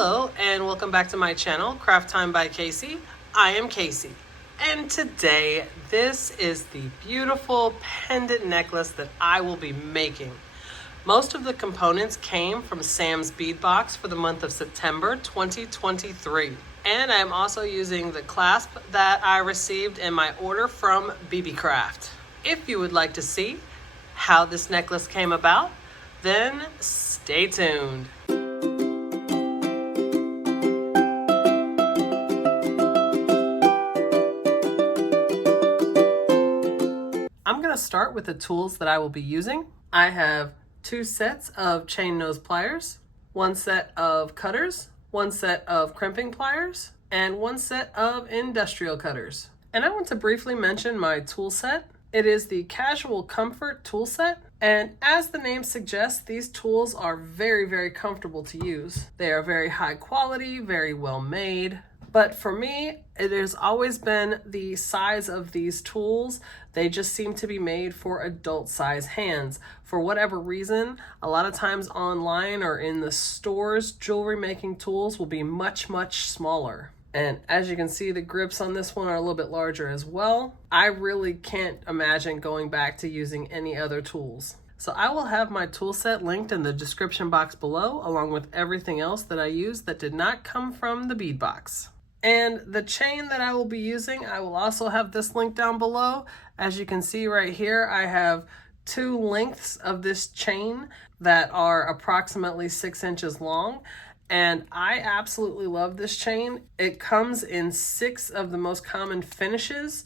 Hello and welcome back to my channel, Craft Time by Casey. I am Casey, and today this is the beautiful pendant necklace that I will be making. Most of the components came from Sam's bead box for the month of September 2023. And I'm also using the clasp that I received in my order from BB Craft. If you would like to see how this necklace came about, then stay tuned. I'm going to start with the tools that I will be using. I have 2 sets of chain nose pliers, 1 set of cutters, 1 set of crimping pliers, and 1 set of industrial cutters. And I want to briefly mention my tool set. It is the Casual Comfort tool set, and as the name suggests, these tools are very comfortable to use. They are very high quality, very well made. But for me, it has always been the size of these tools. They just seem to be made for adult size hands. For whatever reason, a lot of times online or in the stores, jewelry making tools will be much smaller. And as you can see, the grips on this one are a little bit larger as well. I really can't imagine going back to using any other tools. So I will have my tool set linked in the description box below, along with everything else that I used that did not come from the bead box. And the chain that I will be using, I will also have this link down below. As you can see right here, I have 2 lengths of this chain that are approximately 6 inches long. And I absolutely love this chain. It comes in 6 of the most common finishes,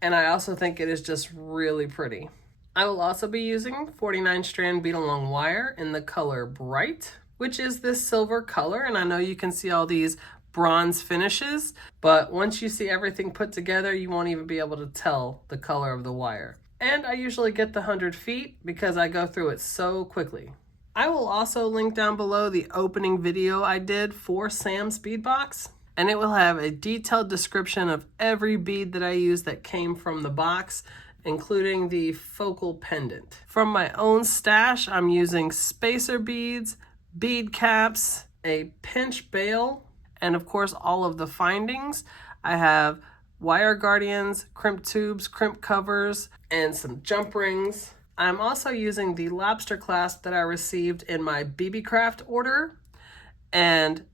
and I also think it is just really pretty. I will also be using 49 strand bead along wire in the color Bright, which is this silver color. And I know you can see all these bronze finishes, but once you see everything put together, you won't even be able to tell the color of the wire. And I usually get the 100 feet because I go through it so quickly. I will also link down below the opening video I did for Sam's bead box, and it will have a detailed description of every bead that I used that came from the box, including the focal pendant. From my own stash, I'm using spacer beads, bead caps, a pinch bail, and of course all of the findings. I have wire guardians, crimp tubes, crimp covers, and some jump rings. I'm also using the lobster clasp that I received in my BB Craft order. And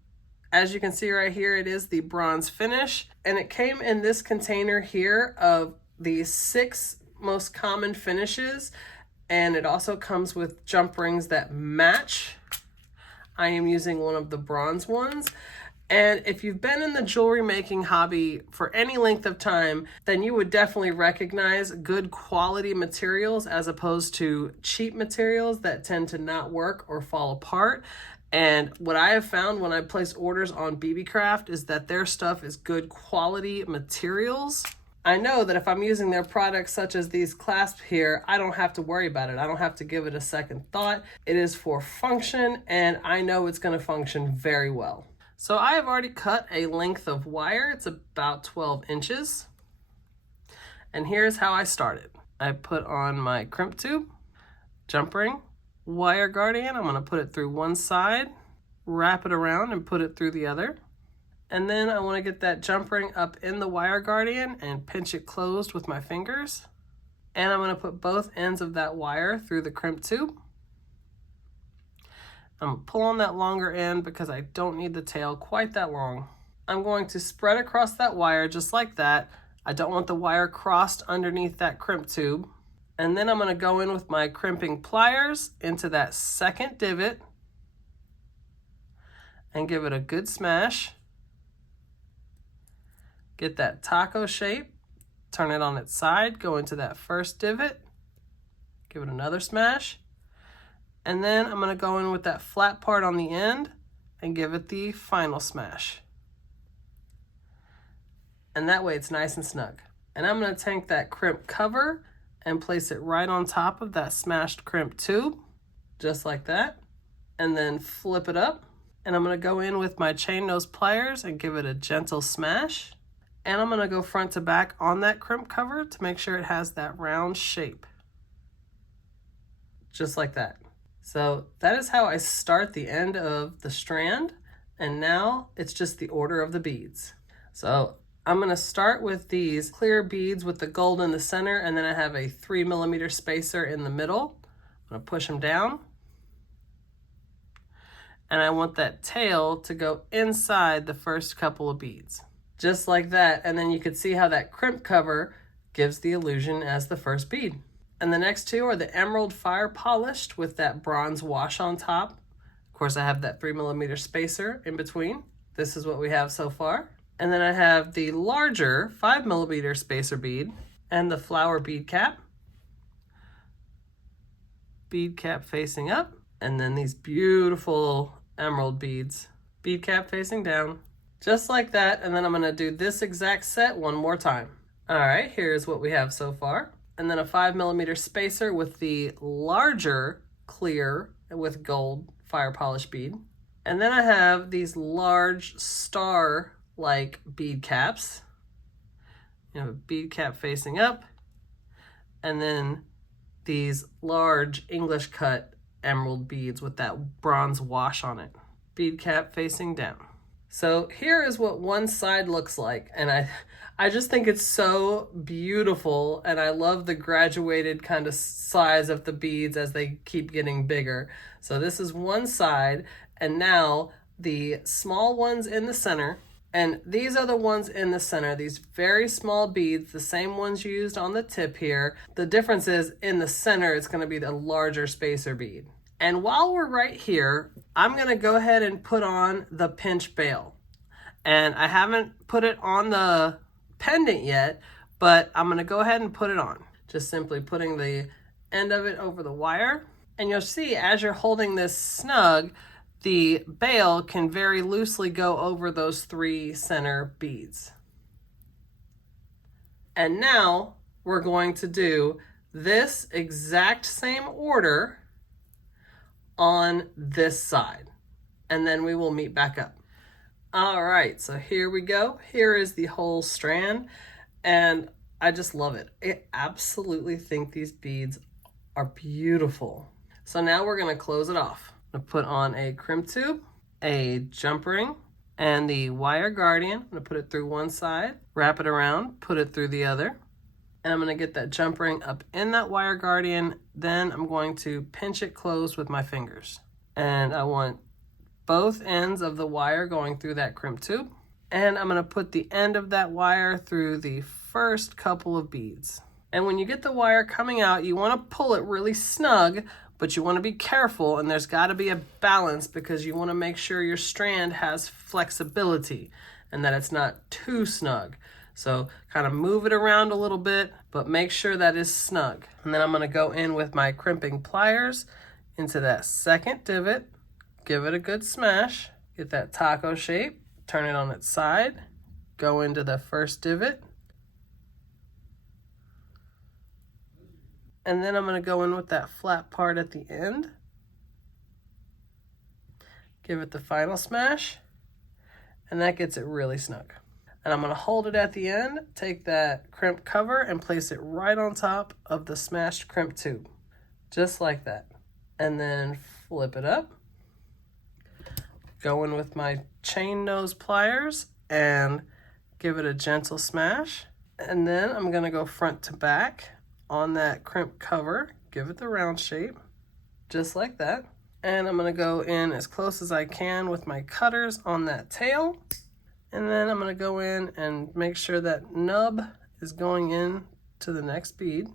as you can see right here, it is the bronze finish. And it came in this container here of the 6 most common finishes. And it also comes with jump rings that match. I am using one of the bronze ones. And if you've been in the jewelry making hobby for any length of time, then you would definitely recognize good quality materials as opposed to cheap materials that tend to not work or fall apart. And what I have found when I place orders on BB Craft is that their stuff is good quality materials. I know that if I'm using their products such as these clasps here, I don't have to worry about it. I don't have to give it a second thought. It is for function, and I know it's going to function very well. So I have already cut a length of wire. It's about 12 inches. And here's how I started. I put on my crimp tube, jump ring, wire guardian. I'm going to put it through one side, wrap it around and put it through the other. And then I want to get that jump ring up in the wire guardian and pinch it closed with my fingers. And I'm going to put both ends of that wire through the crimp tube. I'm going to pull on that longer end because I don't need the tail quite that long. I'm going to spread across that wire just like that. I don't want the wire crossed underneath that crimp tube. And then I'm going to go in with my crimping pliers into that second divot and give it a good smash. Get that taco shape, turn it on its side, go into that first divot, give it another smash. And then I'm going to go in with that flat part on the end and give it the final smash. And that way it's nice and snug. And I'm going to take that crimp cover and place it right on top of that smashed crimp tube, just like that. And then flip it up. And I'm going to go in with my chain nose pliers and give it a gentle smash. And I'm going to go front to back on that crimp cover to make sure it has that round shape. Just like that. So that is how I start the end of the strand. And now it's just the order of the beads. So I'm gonna start with these clear beads with the gold in the center, and then I have a 3mm spacer in the middle. I'm gonna push them down. And I want that tail to go inside the first couple of beads. Just like that, and then you can see how that crimp cover gives the illusion as the first bead. And the next two are the emerald fire polished with that bronze wash on top. Of course, I have that 3mm spacer in between. This is what we have so far. And then I have the larger 5mm spacer bead and the flower bead cap. Bead cap facing up, and then these beautiful emerald beads. Bead cap facing down. Just like that, and then I'm gonna do this exact set one more time. All right, here's what we have so far. And then a 5mm spacer with the larger clear with gold fire polish bead. And then I have these large star-like bead caps. You have a bead cap facing up, and then these large English cut emerald beads with that bronze wash on it. Bead cap facing down. So here is what one side looks like, and I just think it's so beautiful, and I love the graduated kind of size of the beads as they keep getting bigger. So this is one side, and now the small ones in the center, and these are the ones in the center, these very small beads, the same ones used on the tip here. The difference is in the center, it's gonna be the larger spacer bead. And while we're right here, I'm gonna go ahead and put on the pinch bail. And I haven't put it on the pendant yet, but I'm gonna go ahead and put it on. Just simply putting the end of it over the wire. And you'll see as you're holding this snug, the bail can very loosely go over those 3 center beads. And now we're going to do this exact same order on this side, and then we will meet back up. All right, so here we go. Here is the whole strand, and I just love it. I absolutely think these beads are beautiful. So now we're gonna close it off. I'm gonna put on a crimp tube, a jump ring, and the wire guardian. I'm gonna put it through one side, wrap it around, put it through the other. And I'm gonna get that jump ring up in that wire guardian. Then I'm going to pinch it closed with my fingers. And I want both ends of the wire going through that crimp tube. And I'm gonna put the end of that wire through the first couple of beads. And when you get the wire coming out, you wanna pull it really snug, but you wanna be careful, and there's gotta be a balance because you wanna make sure your strand has flexibility and that it's not too snug. So kind of move it around a little bit, but make sure that is snug. And then I'm gonna go in with my crimping pliers into that second divot, give it a good smash, get that taco shape, turn it on its side, go into the first divot. And then I'm gonna go in with that flat part at the end, give it the final smash, and that gets it really snug. And I'm gonna hold it at the end, take that crimp cover and place it right on top of the smashed crimp tube, just like that. And then flip it up, go in with my chain nose pliers and give it a gentle smash. And then I'm gonna go front to back on that crimp cover, give it the round shape, just like that. And I'm gonna go in as close as I can with my cutters on that tail. And then I'm gonna go in and make sure that nub is going in to the next bead.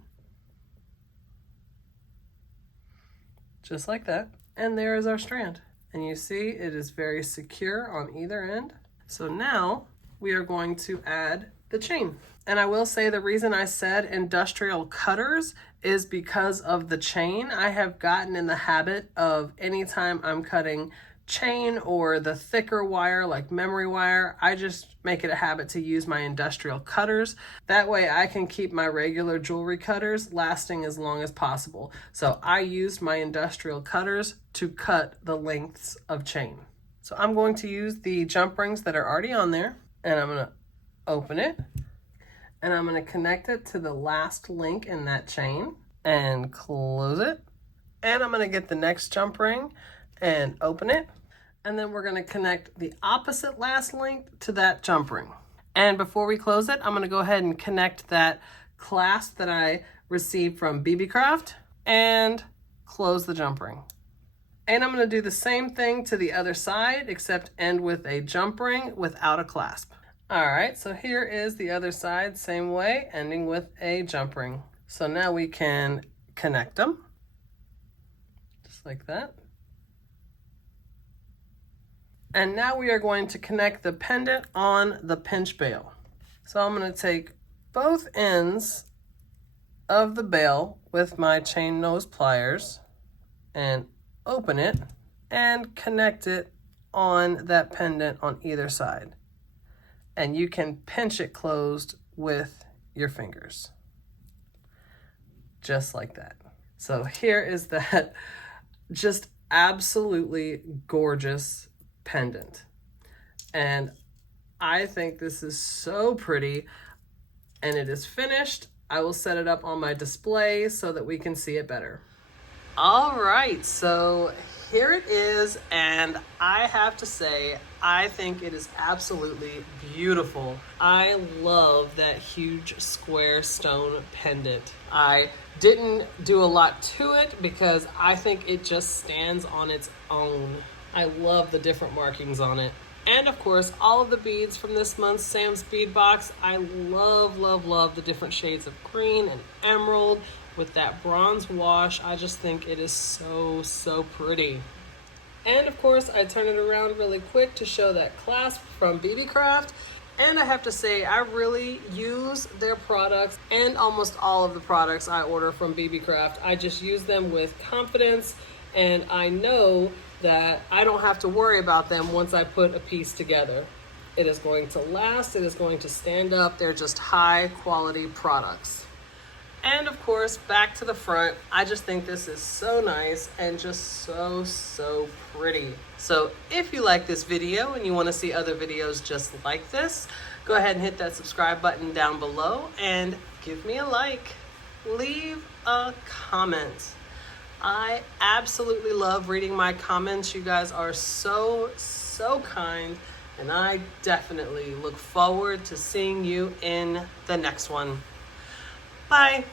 Just like that. And there is our strand. And you see it is very secure on either end. So now we are going to add the chain. And I will say the reason I said industrial cutters is because of the chain. I have gotten in the habit of anytime I'm cutting chain or the thicker wire like memory wire, I just make it a habit to use my industrial cutters. That way I can keep my regular jewelry cutters lasting as long as possible. So I used my industrial cutters to cut the lengths of chain. So I'm going to use the jump rings that are already on there, and I'm gonna open it, and I'm gonna connect it to the last link in that chain and close it. And I'm gonna get the next jump ring and open it. And then we're gonna connect the opposite last link to that jump ring. And before we close it, I'm gonna go ahead and connect that clasp that I received from BB Craft and close the jump ring. And I'm gonna do the same thing to the other side, except end with a jump ring without a clasp. All right, so here is the other side, same way, ending with a jump ring. So now we can connect them, just like that. And now we are going to connect the pendant on the pinch bail. So I'm going to take both ends of the bail with my chain nose pliers and open it and connect it on that pendant on either side. And you can pinch it closed with your fingers, just like that. So here is that just absolutely gorgeous pendant. And I think this is so pretty, and it is finished. I will set it up on my display so that we can see it better. All right, so here it is, and I have to say, I think it is absolutely beautiful. I love that huge square stone pendant. I didn't do a lot to it because I think it just stands on its own. I love the different markings on it. And of course, all of the beads from this month's Sam's Bead Box. I love, love, love the different shades of green and emerald with that bronze wash. I just think it is so, so pretty. And of course, I turn it around really quick to show that clasp from BB Craft. And I have to say, I really use their products and almost all of the products I order from BB Craft. I just use them with confidence, and I know that I don't have to worry about them once I put a piece together. It is going to last, it is going to stand up. They're just high quality products. And of course, back to the front, I just think this is so nice and just so, so pretty. So if you like this video and you want to see other videos just like this, go ahead and hit that subscribe button down below and give me a like. Leave a comment. I absolutely love reading my comments. You guys are so, so kind, and I definitely look forward to seeing you in the next one. Bye.